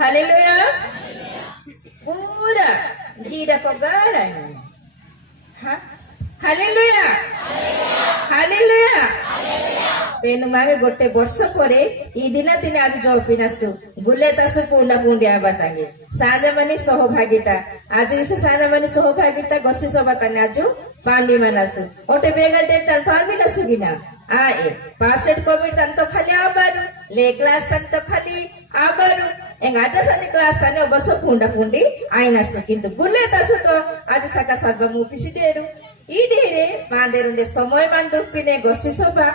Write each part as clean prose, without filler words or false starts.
Haleluya. Pura gira pagaran. Ha? Haleluya. Haleluya. Penu mage gotte borso pore ई दिना तिने आज जॉपिनासु गुले तासु पुंडा पुंडिया बातांगे साजामनी सहभागिता आज इसे साजामनी सहभागिता गसी सोबाताने आज पांडी मनासु ओटे बेगलटे तन फार्मी नसु गिना आ ए पास्टेट कमिट तन तो खाली आबारु ले क्लास तन तो खाली आबारु एंग आज सानी क्लास तने बसो पुंडा पुंडी आइनासु किंतु गुले तासु तो आज साका सर्व मुपिसी देरु ईडेरे मांदेरुंडे समय मांदुपिने गसी सोबा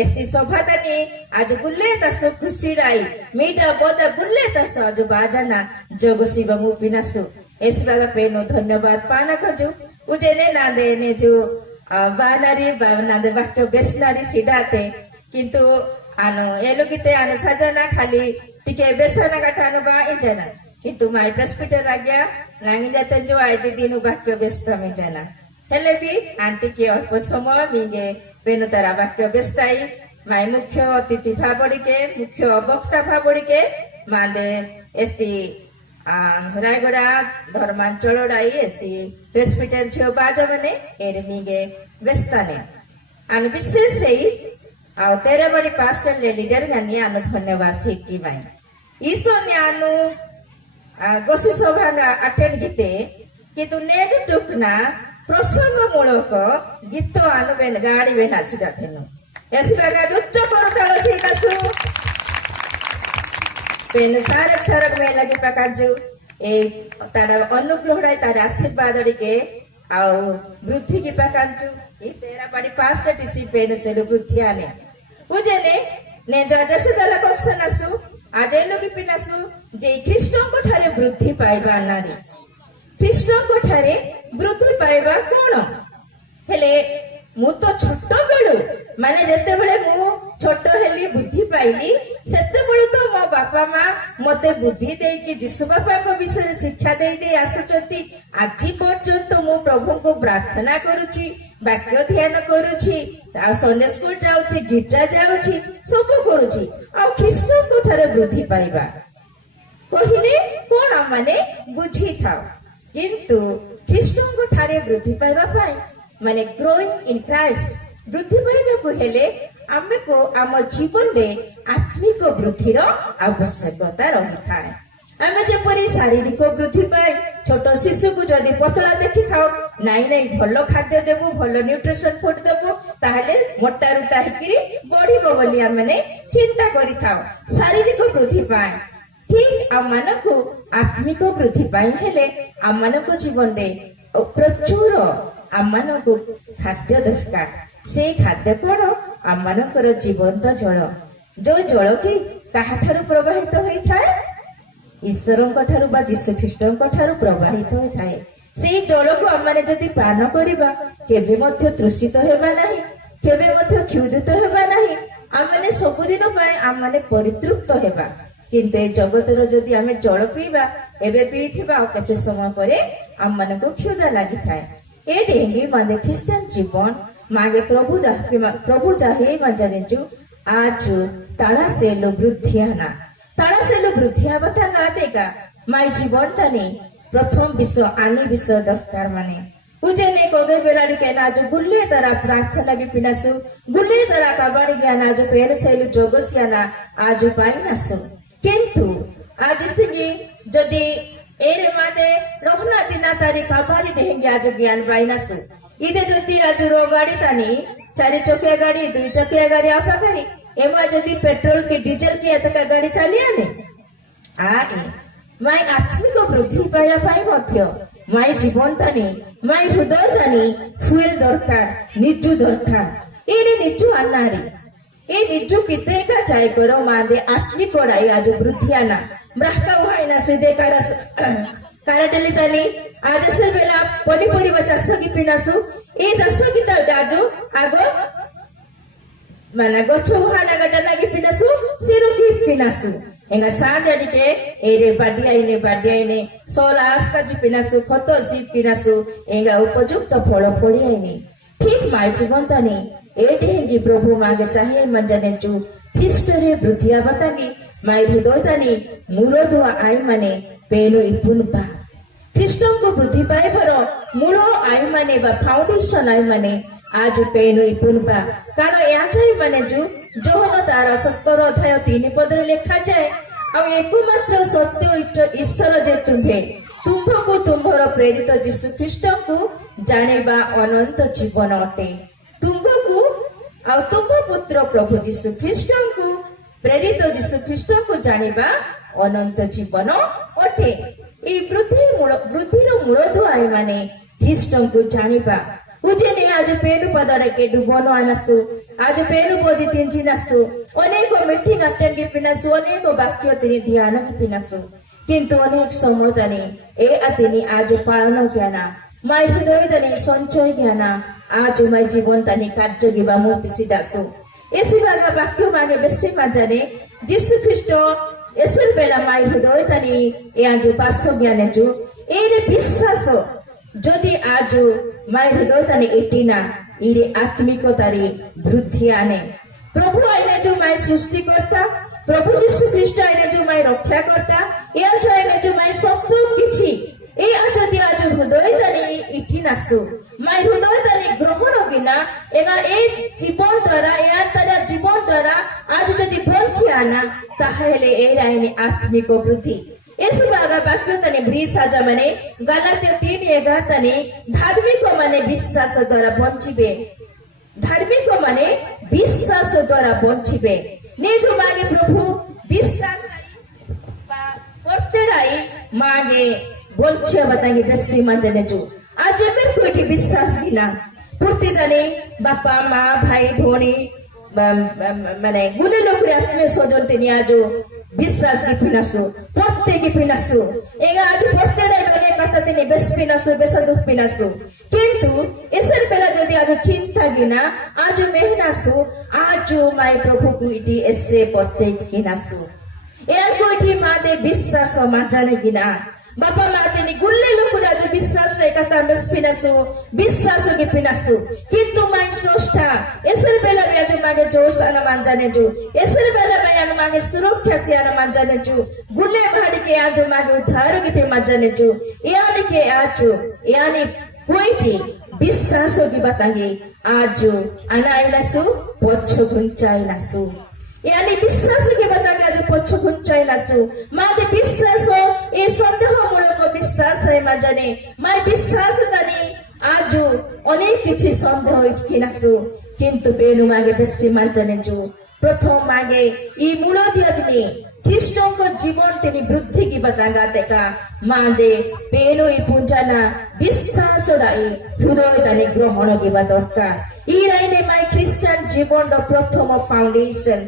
एस्ती सोभा तनी आज गुल्ले तसो खुशी राई मीठा बोदा गुल्ले तसो आज बाजाना जोगो शिव मुपिनासु एस बागा पेनो धन्यवाद पाना खजु उजेने नादे ने जो बानारी नादे वाक्य बेसनारी सिडाते किंतु आनो एलोगिते आनो साजना खाली टिके बेसना गाठानो बा इंजना किंतु माय प्रेस्पिटर आज्ञा नांगी जाते जो आई दिनु वाक्य बेसता में जना हेले भी आंटी के अल्प समय मिगे पेनु तारा वाक्य बेस्ताई माय मुख्य अतिथि भाबड़िके मुख्य वक्ता भाबड़िके मादे एस्ती रायगड़ा धर्मांचल राई एस्ती प्रेस्पिटर छियो बाजा मने एरे मिगे बेस्ताने आन विशेष रही आ तेरे बड़ी पास्टर ले लीडर गनी आन धन्यवाद सिक्की माय ईसो ने आनु गोसी सभा अटेंड गिते कि तू नेज टुकना प्रसंगमूलक गीत आनुबेन गाड़ी बेन आसिडा थेनु एसी बागा उच्च करतालो सिकासु पेन सारक सारक में लगी पकाजु ए तारा अनुग्रहराय तारा आशीर्वाद के आउ वृद्धि की पकाजु ए तेरा बड़ी पास्ट टीसी पेन चलो वृद्धि आने उजेने ने जसे दला ऑप्शनसु आज ए लोगी पिनासु जे ख्रीष्टन को ठारे वृद्धि पाइबा नारी ख्रीष्टन को ठारे वृद्धि पाइबा कोण हेले मु तो छोट बेलु माने जेते बेले मु छोट हेली बुद्धि पाइली सेते बेलु तो मो बापा मां मते बुद्धि देई कि यीशु बापा को विषय शिक्षा देई दे आसुचती आजि पर्यंत मु प्रभु को प्रार्थना करूची वाक्य ध्यान करूची आ संडे स्कूल जाउची गिरजा जाउची सब करूची आ ख्रीष्ट को थारे वृद्धि पाइबा कहिले कोन माने बुझी थाओ किंतु ख्रीष्टन को थारे वृद्धि पाइबा पाई माने ग्रोइंग इन क्राइस्ट वृद्धि पाइबा को हेले आमे को आम जीवन रे आत्मिक वृद्धिर आवश्यकता रही थाए आमे जेपरी शारीरिक वृद्धि पाए छोट शिशु को जदि पतला देखि थाओ नाई नाई भलो खाद्य देबो भलो न्यूट्रिशन फूड देबो ताहले मोटा रुटा हिकरी बढिबो बोली आमे चिंता करि थाओ शारीरिक वृद्धि पाए ठीक आमको आत्मिक वृद्धि पाई हेले आमको जीवन रे प्रचुर आमको खाद्य दरकार से खाद्य कौन आमकर जीवंत जल जो जल कि काहाठारु प्रवाहित होता है ईश्वर जीशु ख्रीष्ट प्रवाहित होता है से जल को आम जदि पान करवा केबे मध्य तृषित हेबा नहीं केबे मध्य क्षुधित हेबा नहीं आम सबुदिन आम परितृप्त हेबा किंतु ए जगतर जदि आमे जल पीबा एबे पीथिबा आ केते समय परे आम मानको क्षुधा लागि थाए ए डेंगी माने ख्रिस्टियन जीवन मागे प्रभु चाहे मजनेजु आज तारा से लो वृद्धियाना तारा से लो वृद्धिया बता ना देगा माय जीवन तने प्रथम विश्व आनी विश्व दरकार माने उजेने कोगे बेलाडी के ना जो गुल्ले तरा प्रार्थना लगी पिनासु गुल्ले तरा कबाड़ी ज्ञान आज पेर सेलु जोगसियाना आज पाइनासु किंतु आज सिंगी जदि एरे मादे रोहना दिना तारी कबाड़ी डेंगे आज ज्ञान पाइनासु इदे जदि आज रो गाड़ी तानी चारि चकिया गाड़ी दुई चकिया गाड़ी आपा गाड़ी एमा जदि पेट्रोल की डीजल की एतका गाड़ी चलिया ने आए माय आत्मिक वृद्धि पाया पाई मध्य माय जीवन तानी माय हृदय तानी फुएल दरकार निजु दरकार एरे निजु अन्नारी ए निजु किते का चाय करो मादे आत्मिक कोडाई आज वृद्धियाना ब्राहका वाइना सुदे काराटेली तानी आज से बेला पनी परिवा चाष की पिनासु ए चाष की दाजो आगो माना गछो हाना गटा लागी पिनासु सिरो की पिनासु एंगा साजडी के एरे बाडियाइने सोलास का जी पिनासु खतो सी पिनासु एंगा उपयुक्त फल फळियाइने ठीक माय जीवन तानी एटे हेंगी प्रभु मागे चाहे मंजने जु हिस्टरी वृद्धिया बतागी ମାଇ ହୃଦୟତାନି ମୂଳଦୁଆ ଆଇ ମାନେ ପେନୁ ଇପୁନବା ଖ୍ରୀଷ୍ଟଙ୍କୁ ବୃଦ୍ଧି ପାଇବାର ମୂଳ ଆଇ ମାନେ ବା ଫାଉଣ୍ଡେସନ ଆଇ ମାନେ ଆଜ ପେନୁ ଇପୁନବା କାରଣ ଏହା ଯାଇ ମାନେ ଯୋହନ ତାର 17 ଅଧ୍ୟାୟ 3 ପଦରେ ଲେଖାଯାଏ ଆଉ ଏକମାତ୍ର ସତ୍ୟ ଈଶ୍ୱର ଯେ ତୁମ୍ଭକୁ ତୁମ୍ଭର ପ୍ରେରିତ ଯୀଶୁ ଖ୍ରୀଷ୍ଟଙ୍କୁ ଜାଣିବା ଅନନ୍ତ ଜୀବନ ଅଟେ ତୁମ୍ଭକୁ ଆଉ ତୁମ୍ଭ ପୁତ୍ର ପ୍ରଭୁ ଯୀଶୁ ଖ୍ରୀଷ୍ଟଙ୍କୁ ପ୍ରେରିତ ଯୀଶୁ ଖ୍ରୀଷ୍ଟଙ୍କୁ ଜାଣିବା ଅନନ୍ତ ଜୀବନ ଅଟେ এই বৃদ্ধির মূলধুয়া মানে খ্রিস্টଙ୍କୁ জানিবা উজেনে আজ পেনু পদড়কে ডুবনো আনাসু আজ পেনু বজি তিনজি নাসু অনেক মিটিং অটেন্ড কি পিনাসু অনেক বাক্য তিনি ধ্যান কি পিনাসু কিন্তু অনেক সমতানি এ আতিনি আজ পালন জ্ঞানা মাই হৃদয় তানি সঞ্চয় জ্ঞানা আজ মাই জীবন তানি কার্য গিবা মু পিসি দাসু এসি ভাগা বাক্য মাগে বেস্টি মাজানে যিশু খ্রিস্ট এসের বেলা মাই হৃদয় তানি এ আজ পাশ্য জ্ঞানে এর বিশ্বাস যদি আজ মাই হৃদয় তানি এটি না ইরে আত্মিকতারে বৃদ্ধি আনে প্রভু আইনে মাই সৃষ্টিকর্তা প্রভু যীশু খ্রিস্ট আইনে মাই রক্ষাকর্তা এ আজ আইনে মাই সবু কিছু এই যদি আজ হৃদয় তানি ইটি নাসু মাই হৃদয় তানি গ্রহণ কিনা এগা এই জীবন দ্বারা তারা জীবন দ্বারা আজ যদি বঞ্চি আনা তাহলে এই আইনে আত্মিক বৃদ্ধি এসব আগা বাক্য তানি ব্রিসাজা মানে গালাতে 3:11 তানি ধার্মিক মানে বিশ্বাস দ্বারা বঞ্চিবে ধার্মিক মানে বিশ্বাস দ্বারা বঞ্চিবে নিজ মাগে প্রভু বিশ্বাস বা প্রত্যেরাই মাগে বঞ্চে বাতাঙ্গি বেসবি মাঝে যু আজ এমন কোটি বিশ্বাস বিনা প্রতিদানে বাপা মা ভাই ভনী মানে গুলে লোকের আত্মীয় স্বজন তিনি আজ বিশ্বাস কি পিনাসু প্রত্যেকে পিনাসু এগা আজ প্রত্যেকটা মানে কথা তিনি বেশ পিনাসু বেসাদুক পিনাসু কিন্তু এসের বেলা যদি আজ চিন্তা গিনা আজ মেহনাসু আজ মাই প্রভু কুইটি এসে প্রত্যেক কিনাসু এর কোইটি মাদে বিশ্বাস মাজানে গিনা বাপা মা তিনি গুল্লে লোকুরা যে বিশ্বাস রে কথা বেশ পিনাসু বিশ্বাস কি পিনাসু কিন্তু মাই স্রষ্টা এসের বেলা মে আজ মাগে জোশ আনা মান জানে জু এসের বেলা মে আন মাগে সুরক্ষা সি আনা মান জানে জু গুল্লে ভাড়ি কে আজ মাগে উদ্ধার কি পে মান জানে জু ইয়ানি কে আজ ইয়ানি কোইটি বিশ্বাস কি বাতাঙ্গে আজ আনা আইনাসু পচ্ছ গুঞ্চাইনাসু यानी विश्वास के बतागे आज पच्छु खुंचाइलासु मादे विश्वास ए सन्देह मूलक विश्वास है माजाने माय विश्वास तानी आज अनेक किछि सन्देह किनासु किंतु बेनु मागे बेस्टी माजाने जु प्रथम मागे ई मूल दिया दिने খ্রিস্টং জীবন তিনি বৃদ্ধি কি বাতাঙ্গা দেখা মাদে বেনু ই পুঞ্জানা বিশ্বাস রাই হৃদয় তানি গ্রহণ কিবা দরকার ই রাইনে মাই খ্রিস্টান জীবন প্রথম ফাউন্ডেশন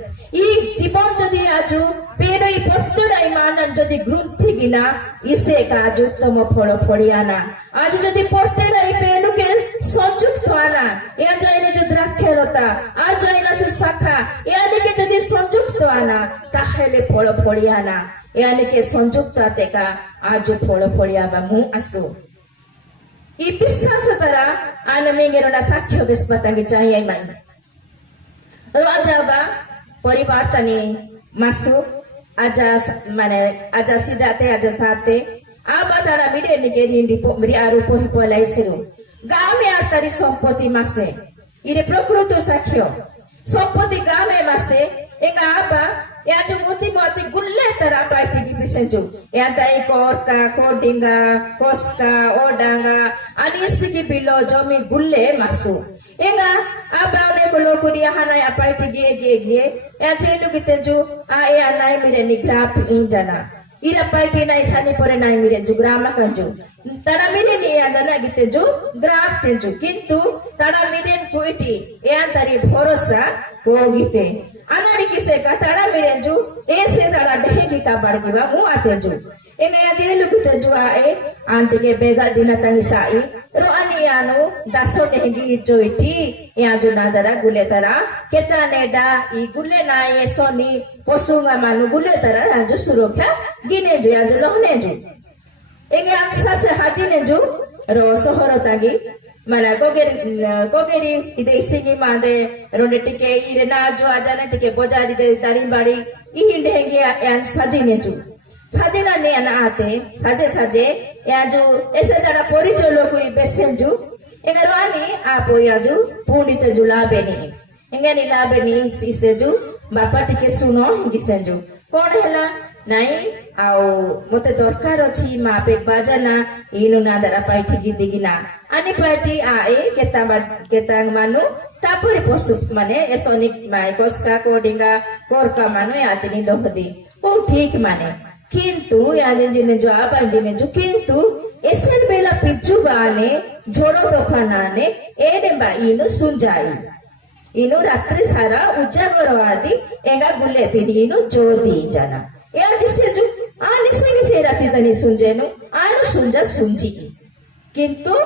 ই জীবন যদি আজ বেনু ই প্রত্যেকটাই মানন যদি গ্রন্থি গিনা ইসে কাজ উত্তম ফল ফড়িয়ানা আজ যদি প্রত্যেকটাই বেনুকে সংযুক্ত আনা এ যাইনে যদি দ্রাক্ষলতা আজ যাইনা শাখা এদিকে যদি সংযুক্ত আনা তাহলে ফল ফড়িয়ানা এদিকে সংযুক্ত তেকা আজ ফল ফড়িয়াবা মু আসু ই বিশ্বাস দ্বারা আনমেঙ্গের না সাক্ষ্য বেসপাতাঙ্গে চাইয়াই মান রাজাবা পরিবার তানি মাসু আজা মানে আজা সিদাতে আজা সাতে আবা তারা মিরে নিকে রিন্ডি মিরি আরো পহি পলাইছিলো গামে আর তারি সম্পত্তি মাসে ইরে প্রকৃত সাক্ষ্য সম্পত্তি গামে মাসে এগা আবা या जो मोती मोती गुल्ले तरह पार्टी की बिसेंजो या दाई कोरका कोडिंगा कोस्का ओडांगा अनिसी की बिलो जमी गुल्ले मासु एगा आबा ने को लोकुरिया हना या पार्टी गे या चेलु कितेंजो आ या नाई मिरे निग्राफ इंजना इरा पार्टी नाई सानी परे नाई मिरे जो ग्रामा कंजो तारा मिरे नि या जना कितेंजो ग्राफ तेंजो किंतु तारा मिरे कोइटी या तारी भरोसा को गीते अनाड़ी किसे का तारा मेरे जो ऐसे तारा ढहे गीता बढ़ गया मु आते जो एने या जेलु किते जो आए आंटी के बेगा दिना तनी साई रो अनियानो दासो नेगी जो इटी या जो नादरा गुले तारा केता नेडा ई गुले ना ये सोनी पोसुंगा मानु गुले तारा जो सुरक्षा गिने जो या जो लहने जो एने आज सासे हाजी ने जो रो सोहर तागी mana kogeri ide isingi mande ronde tike ire na jo ajana tike bojari de darin bari I hinde hengi yan sajine ju sajina ne ana ate saje ya ju ese dara poricho loku I besenju engarwani apo ya ju punite ju labeni engani labeni iseju bapa tike suno hengi senju kon hela nai au mote dorkar achi ma pe bajana inu na dara pai thigi digina ani party ae ketang manu tapori posu mane esonik mai koska kodinga korka manu atini lohdi o ठीक mane kintu yani jine jo aban jine jo kintu esen bela pichu bane joro dokanane ede ba inu sunjai inu ratri sara ujagorawadi enga gulle tini inu jodi jana ya jiseju ani singi se rati tani sunjenu anu sunji kintu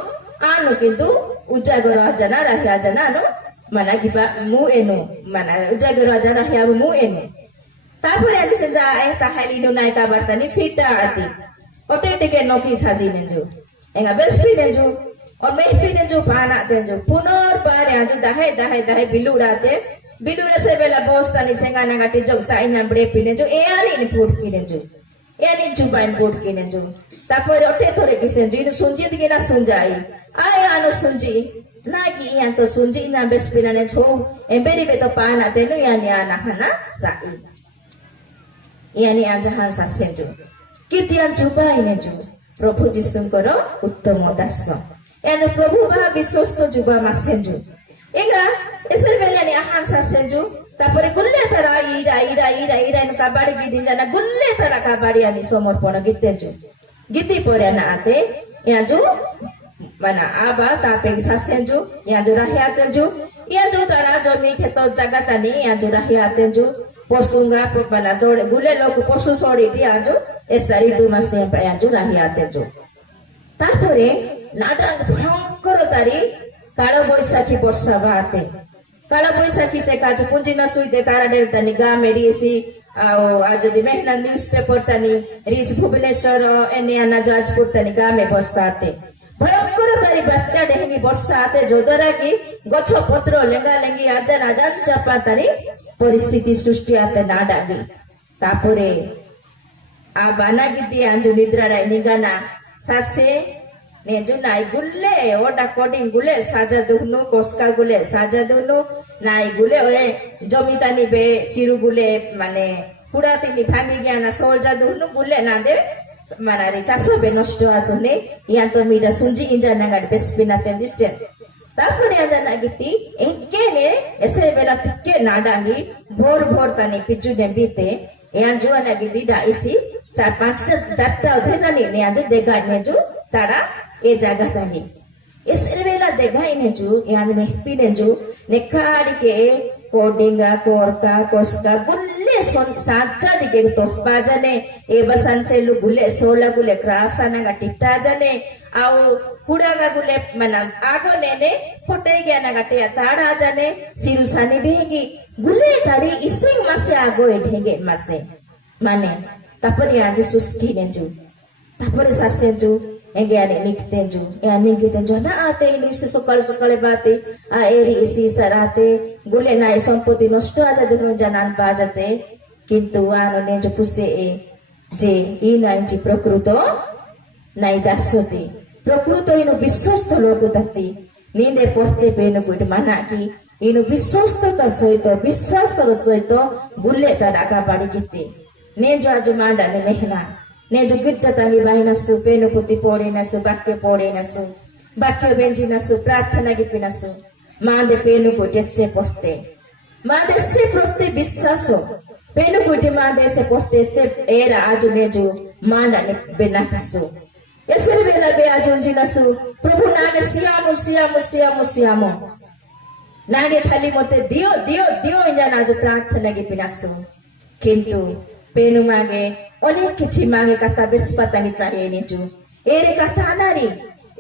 anu kintu ujagoro jana rahya jana anu mana giba mu enu mana ujagoro jana rahya mu enu tapore aji senja tahali no nai kabar tani fita ati ote tike noki sajine ju enga bespi nenju और मैं फिर जो पाना ते जो पुनर बार या जो दाहे बिलुड़ा से बेला बॉस तनी सेंगा ना गाटी जो साइन नंबरे पिने जो ए आनी नि पोट किने जो ए आनी जुबाइन पोट किने जो तापर ओटे थोरे किसे जो इन सुंजी दिगे ना सुंजाई आय आनो सुंजी ना की यान तो सुंजी ना बेस पिना ने छो एम्बेरी बे तो पाना ते नु यानी आना हना साई यानी आजहान सासेन जो कितियान जुबाइन जो प्रभु जिसु करो उत्तम दास एनो प्रभु बा विश्वस्त जुबा मासेंजु एगा एसर बेलियानी आहान सासेंजु तापरे गुल्ले तरा ईरा नु काबाड़ी गिदिन जाना गुल्ले तरा काबाड़ी आनी समर्पण गितेंजु गिति परे ना आते याजु mana aba tape saseंजु याजु राहियातेंजु याजु तरा जमी खेतो जगतनी याजु राहियातेंजु पोसुंगा पपना जोड़े गुले लोक पोसु सोड़ी याजु एस्तारी डुमासे याजु राहियातेंजु तापरे नाटक भयंकर तारी कालो बैसाखी वर्षा बाते कालो बैसाखी से काज पुंजी न सुई दे कारण तनी गा मेरी सी आज दी मेहना न्यूज़पेपर तनी रिस भुवनेश्वर एनियाना जाजपुर तनी गा में वर्षाते भयंकर तारी बात्या डेहनी वर्षाते जोदरा की गछ पत्र लेंगा लेंगी आजान चापा तारी परिस्थिति सृष्टि आते ना डागी तापरे आ बाना गिती आंजु निद्रा राय निगाना सासे नेजु नाई गुल्ले ओटा कोडिंग गुले साजा दुनु कोस्का गुले साजा दुनु नाई गुले ओए जमितानी बे सिरु गुले माने हुडातिनी भांगी गया ना सोलजा दुनु गुले ना दे मानारी चासो बे नष्ट आतुने या तो मीरा सुंजी इंजा नागाड बेस बिनाते दिसे तापरे आजा नागिती एके ने ऐसे बेला टिके नाडांगी भोर तानी पिजु ने बीते या जुआ नागिती डाइसी 4-5 जात्ता अधेदानी ने आजु देगा ने जो तारा ए जगह तनी इस वेला देगाई ने जो यान ने पीने जो ने खाड़ी के कोडिंगा कोरका कोस्का गुल्ले सोन साचा दिगे तो बाजने ए बसन से लु गुल्ले सोला गुल्ले क्रासा ना टिटा जने आओ कुड़ागा गुल्ले मना आगो ने फोटे गया ना गटे ताड़ा जने सिरुसानी ढेगी गुल्ले तारी इसिंग मसे आगो ढेगे मसे माने तापरे आज सुस्की ने जो तापरे सासे जो एंगे आने निकतेंजु या निकतेंजु ना आते इन्हीं से सकाल बाते आ एरी इसी सराते गुले ना संपत्ति नष्ट आजा दुनु जनान बाजा से किंतु आनो ने जो पुसे जे ई नाइंची प्रकृतो नाई दासोती प्रकृतो इनु विश्वस्त लोक दत्ती नींदे पढ़ते पेनु गुड माना की इनु विश्वस्तता सहित विश्वास सहित गुले ता डाका पाड़ी गिते ने जो आज मांडा ने मेहना ने जो गिज्जतांगी बाहिनसु पेनुपुति पोड़ेनसु वाक्य बेंजिनसु प्रार्थना गिपिनसु मांदे पेनुपुटे से पढ़ते विश्वासो पेनुपुटे मांदे से पढ़ते से एरा आजु ने जो मांडा ने बेनाकसु ऐसे बेला बे आजु जिनसु प्रभु नागे सियामु नागे खाली मोते दियो इंजान आजु प्रार्थना गिपिनसु किंतु पेनु मागे अनेक किछि मागे कथा बेस्पतांगी चाहिए निजु एरे कथा नारी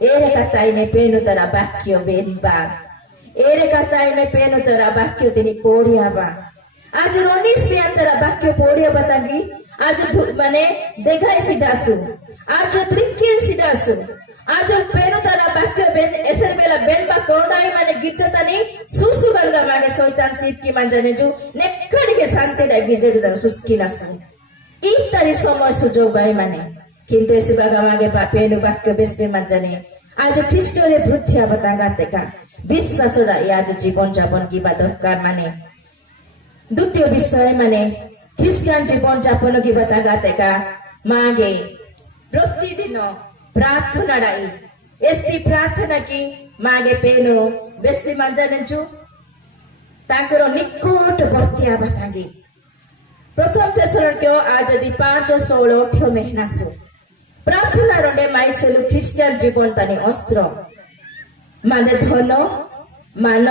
एरे कथा इने पेनु तरा वाक्य बेनबा एरे कथा इने पेनु तरा वाक्य तिनी पोड़ियाबा आज रोनिस पे तरा वाक्य पोड़िया बतांगी आज माने देखाई सिदासु आज त्रिकेन सिदासु आज पेनु तारा बाक्य बेन एसर बेला बेन बा तोड़ाई माने गिरजतानी सुसुगंगा माने शैतान सीप की मंजने जो नेक्कड़ी के शांति डाई गिरजड़ी दर सुस्की नसु इतरी समय सुजोग बाई माने किंतु ऐसे बागा मागे पेनु बाक्य बेस पे मंजने आज ख्रिस्टोरे वृद्धिया बतागाते का বিশ্বাসরা আজ জীবন যাপন কিবা দরকার মানে দ্বিতীয় বিষয় মানে খ্রিস্টান জীবন যাপন কিবা তাগাতেকা মাগে প্রতিদিন প্রার্থনাড়াই এস্তি প্রার্থনা কি মাগে পেনো বেশি মানজানেছু তাଙ୍କର নিকটবর্তী আবাতাঙ্গি প্রথম থেসলোনিকেও আজ যদি 5:16 মেহনাসু প্রার্থনা রনে মাইসেলু খ্রিস্টান জীবন তানি অস্ত্র মানে ধন মান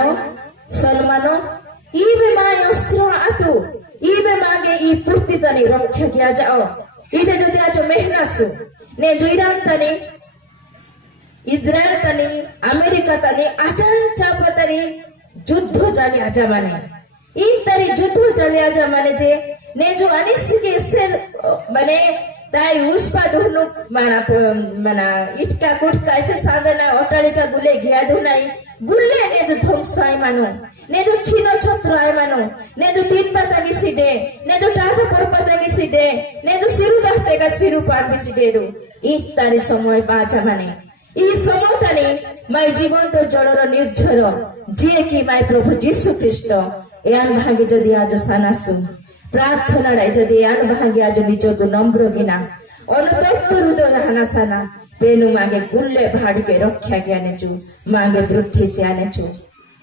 সম্মান ইবে মাই অস্ত্র আতু ইবে মাগে ই পূর্তি তানি রক্ষা কিয়া যাও ইদে যদি আজ মেহনাসু নে জুইরান তানি ইসরায়েল তানি আমেরিকা তানি আজান চাপতারি যুদ্ধ চালি আজা মানে ইন তারি যুদ্ধ চালি আজা মানে যে নে जो अनिश्चित सेल মানে তাই উৎপাদন মানে ইটকা কুটকা এসে সাজানা অট্টালিকা গুলে ঘিয়া দুনাই গুলে নে যে ধ্বংস আই মানো নে যে ছিন্ন ছত্র আই মানো নে যে তিন পাতা গিসি দে নে যে টাটা পর পাতা গিসি দে নে যে সিরু দাতে গা সিরু পার বিসি দেরু ইত্তারি সময় বাজা মানে এই সময়টানে মাই জীবন্ত জলর নির্ঝর যে কি মাই প্রভু যীশু খ্রিস্ট এয়ান ভাগে যদি আজ সানাসু প্রার্থনাড়াই যদি এয়ান ভাগে আজ নিজকে নম্র গিনা অনুতপ্ত হৃদয় হানাসানা পেনু মাগে গুল্লে ভাড়িকে রক্ষা জ্ঞানেছু মাগে বৃদ্ধি সে আনেছু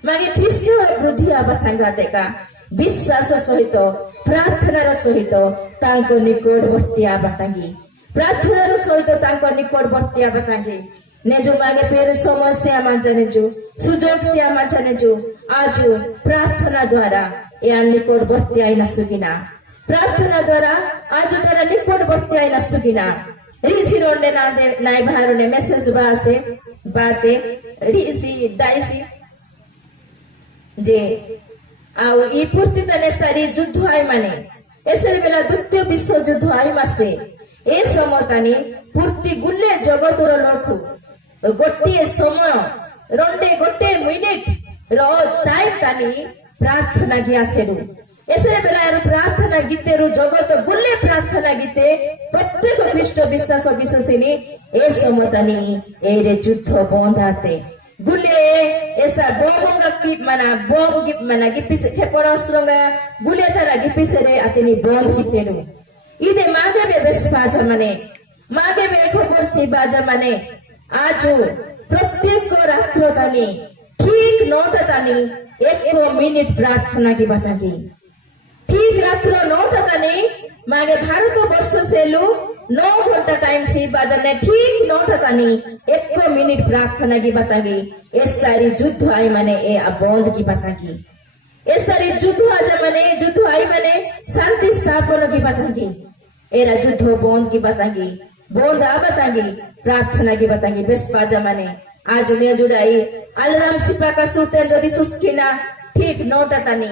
মাগে খ্রিস্ট বৃদ্ধি আবাথাঙ্গা দেখা বিশ্বাস সহিত প্রার্থনার সহিত তাঙ্ক নিকটবর্তী আবাতাঙ্গি প্রার্থনার সহিত তাঙ্ক নিকটবর্তী আবাতাঙ্গি নেজু মাগে পেরু সমস্যা আমার জানেছু সুযোগ সে আমার জানেছু আজ প্রার্থনা দ্বারা এর নিকটবর্তী আইনা সুকিনা প্রার্থনা দ্বারা আজ তারা নিকটবর্তী আইনা সুকিনা ঋষি রন্ডে না দে নাই ভারনে মেসেজ বাসে বাতে ঋষি ডাইসি যে আও ই পূর্তি তানে সারি যুদ্ধ আই মানে এসের বেলা দ্বিতীয় বিশ্বযুদ্ধ আই মাসে এ সমতানি পূর্তি গুল্লে জগতর লোক গোটিয়ে সময় রন্ডে গোটে মিনিট র টাইম তানি প্রার্থনা গিয়া সেরু এসের বেলা এর প্রার্থনা গীতেরু জগত গুল্লে প্রার্থনা গীতে প্রত্যেক খ্রিস্ট বিশ্বাস বিশেষিনী এ সমতানি এরে যুদ্ধ বন্ধাতে গুলে এসা বমঙ্গা কি বম গিপ গিপিসে ক্ষেপণাস্ত্রঙ্গা গুলে তারা গিপিসে আতিনি বম গীতেরু ইদে মাগে বেশ বাজা মানে মাগে বে খবর সে বাজা মানে আজ প্রত্যেক রাত্র তানি ঠিক 9টা তানি 1 মিনিট প্রার্থনা কি বাতাকি ঠিক রাত্র 9টা তানি মাগে ভারতবর্ষ সেলু 9 ঘন্টা টাইম সে বাজানে ঠিক 9টা তানি 1 মিনিট প্রার্থনা কি বাতাকি এস্তারি যুদ্ধ আই মানে এ বন্ধ কি বাতাকি এস্তারি যুদ্ধ আজ মানে যুদ্ধ আই মানে শান্তি স্থাপন কি বাতাকি এরা যুদ্ধ বন্ধ কি বাতাকি বন্ধ আবাতাকি প্রার্থনা কি বাতাকি বেশ বাজা মানে আজ নিয়ে জুড়াই আলরাম সিপাকা সুতে যদি সুস্কিনা ঠিক 9টা তানি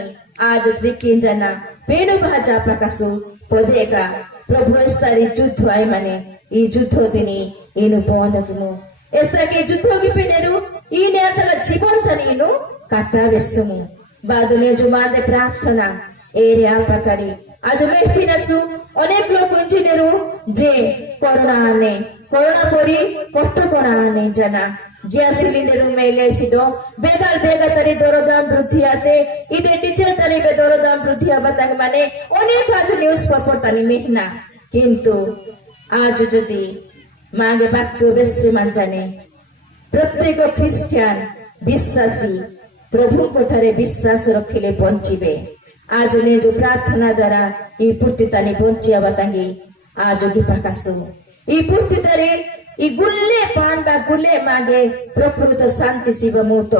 আজ ত্রিকিন জানা পেনু ভাজা প্রকাশু পদেকা প্রভু এস্তারি যুদ্ধ আই মানে এই যুদ্ধ তিনি ইনু বন্ধ কিনু এস্তাকে যুদ্ধ কি পেনেরু ইনে আতলা জীবন তানি ইনু কাতা বেসমু বাদুনে জুমাদে প্রার্থনা এরে আপাকারি আজ মেহফিনাসু অনেক লোক ইঞ্জিনিয়ারু যে করোনা আনে করোনা পরি কটকণা আনে জানা গ্যাস সিলিন্ডার মেলে সিডো বেগাল বেগা তারি দরদাম বৃদ্ধি আতে ইদে ডিজেল তারি বে দরদাম বৃদ্ধি আবাতাং মানে অনেক আজ নিউজ পেপার তানি মেহনা কিন্তু আজ যদি মাগে বাক্য বেশি মান জানে প্রত্যেক খ্রিস্টান বিশ্বাসী প্রভু কোঠারে বিশ্বাস রখিলে বঞ্চিবে আজ নিজ প্রার্থনা দ্বারা এই পূর্তি তানি বঞ্চিয়া বাতাঙ্গি আজ গিপাকাসু এই পূর্তি তারে ই গুল্লে পান বা গুলে মাগে প্রকৃত শান্তি শিব মুহূর্ত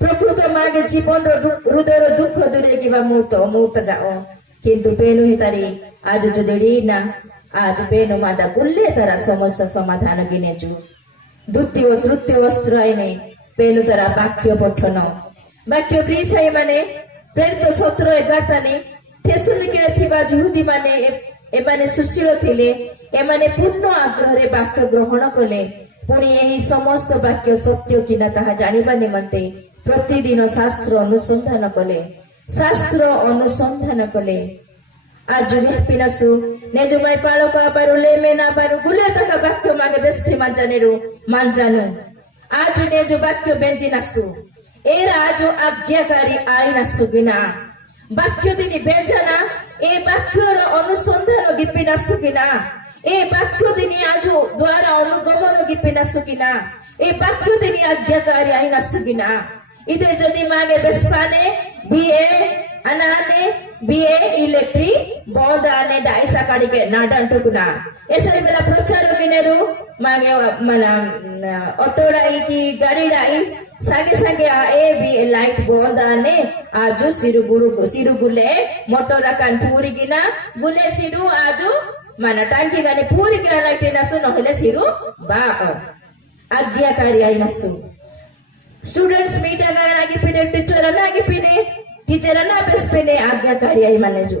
প্রকৃত মাগে জীবন হৃদয়ের দুঃখ দূরে কিবা মুহূর্ত যাও কিন্তু পেনু তারি আজ যদি না আজ পেনু মাদা গুল্লে তারা সমস্যা সমাধান গিনেছু দ্বিতীয় তৃতীয় অস্ত্র আইনে পেনু তারা বাক্য পঠন বাক্য ব্রিসাই মানে প্রেরিত 17-11 তানি থেসলোনিকে থিবা জিহুদী মানে এমানে সুশীল থিলে এমানে পূর্ণ আগ্রহরে বাক্য গ্রহণ কলে पुणी यही समस्त वाक्य सत्य कि ना ताहा जानिबा निमंते प्रतिदिन शास्त्र अनुसंधान कले शास्त्र अनुसंधान कले आज पिनसु नेजुमाई पालो का बारू लेमे ना बारू गुले तक वाक्य मागे बेस्ते मांजानेरु मांजानु आज नेजु वाक्य बेंजी नसु एरा आज आज्ञाकारी आई नसु गिना वाक्य दिनी बेंजाना ए वाक्यर अनुसंधान गिपी नसु गिना ए वाक्य दिनी आज द्वारा अनुगमन गिपी नसु गिना ए वाक्य दिनी आज्ञाकारी आई नसु गिना इधर जदि मागे बेस्पाने बीए अनाने बीए इलेक्ट्रिक बोदाने डायसा काडिके नाडंटुकुना एसरी बेला प्रचार गिनेरु मागे मना ऑटोडाई की गाड़ीडाई सागे सागे आ ए बी लाइट बोदाने आजु सिरु गुले मोटोरा कान पूरी गिना गुले सिरु आजु mana tangki gani puri kila naiti nasu nohile siru ba आज्ञाकारी आई नसु स्टूडेंट्स मीटिंग आगे पिने टीचर आगे पिने टीचर ना बेस पिने आज्ञाकारी आई माने जो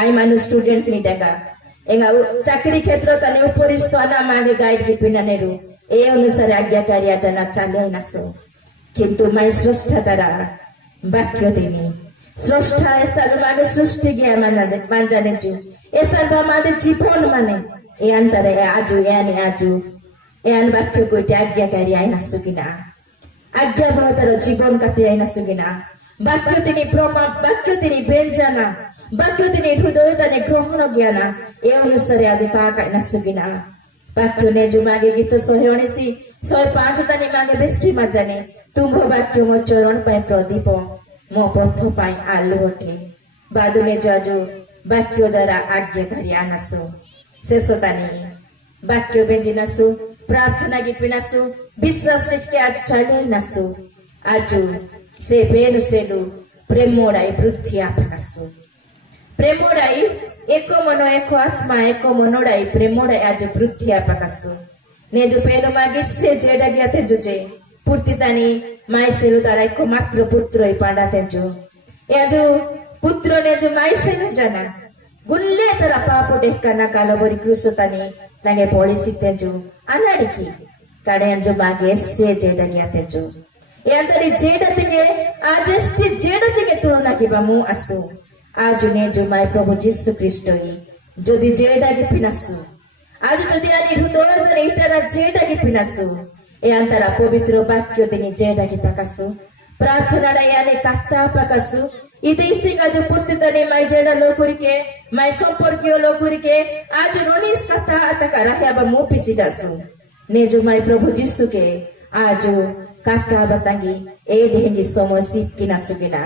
आई मानु स्टूडेंट मीटिंग एंगा चाकरी क्षेत्र तने उपरिष्ठ ना मागे गाइड की पिना नेरु ए अनुसार आज्ञाकारी आजना चाले नसु किंतु माई श्रेष्ठ तारा वाक्य देनी श्रेष्ठ ऐसा जो मागे सृष्टि गया मान जाने जो ऐसा जो मागे जीवन माने ए अंतर है आजू एन वाक्य कोई आज्ञाकारी आई नसुगिना आज्ञा भवतर जीवन काटे आई नसुगिना वाक्य तिनी प्रमा वाक्य तिनी बेंजाना वाक्य तिनी हृदय तने ग्रहण ज्ञाना ए अनुसार आज ताका नसुगिना वाक्य ने जो मागे गीत 189 105 तने मागे बेस्टी मजाने तुम वाक्य मो चरण पाए प्रदीप मो पथ पाए आलू उठे बादुने जाजो वाक्य द्वारा आज्ञाकारी आनसो शेषतानी वाक्य बेंजिनासु प्रार्थना की पिनासु विश्वास के आज चले नसु आजु से बेनु सेलु प्रेमोड़ाई वृद्धि आपकासु प्रेमोड़ाई एको मनो एको आत्मा एको मनोड़ाई प्रेमोड़ाई आज वृद्धि आपकासु ने जो पेनु मागी से जेडा गया थे जुजे पूर्ति तानी माई सेलु तारा एको मात्र पुत्र ही पांडा थे जो ये जो पुत्र ने जो माई सेलु जाना गुल्ले तरा पापो देखा ना कालोबरी क्रूसोतानी लगे पॉलिसी तेजु अनाडिकी कड़ेन जो मागे से जेड़ा गया तेजु ये अंतरी जेड़ा तिगे आज स्ति जेड़ा तिगे तुलना की बामु असु आज ने जो माय प्रभु यीशु ख्रीष्ट ही जदि जेड़ा की पिनासु आज जदि आनी हृदय दरे इटारा जेड़ा की पिनासु ये अंतरा पवित्र वाक्य दिनी जेड़ा की पकासु प्रार्थना यानी कत्ता पकासु इधे इसी का जो पुत्र तने माय जेड़ा लोकुरिके माय संपर्कियो लोकुरिके आज रोनिस कथा अतका रहा बा मो पिसिडासु ने जो माय प्रभु यीशु के आज कथा बतांगी ए ढेंगी समय सिप की नसुगिना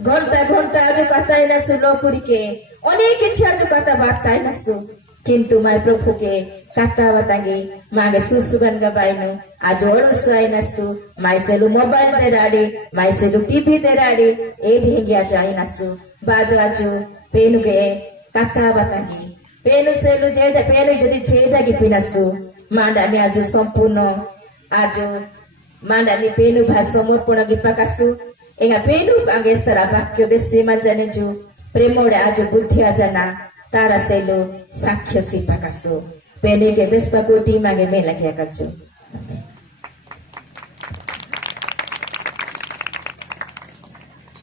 घंटा घंटा आज कथा नसु लोकुरिके अनेक इच्छा जो कथा बात नसु किंतु माय प्रभु के कथा बतांगी मागे सुसुगन गबाइनु आज ओळसु आई नसु माय सेलु मोबाइल दे राडी माय सेलु टीवी दे राडी ए ढेंगी आज आई नसु बाद आजु पेनुगे कथा बतांगी पेनु सेलु जेडा पेनु जदि जेडा की पिनासु मांडानी आज संपूर्ण आज मांडानी पेनु भा समर्पण की पकासु एगा पेनु आगे स्तरा वाक्य बेसी मजाने जो प्रेमोड़े आज बुद्धि आजना तारा सेलु साक्ष्य सी पकासु पेनु के बेस्पा कोटी मागे में लगिया कचु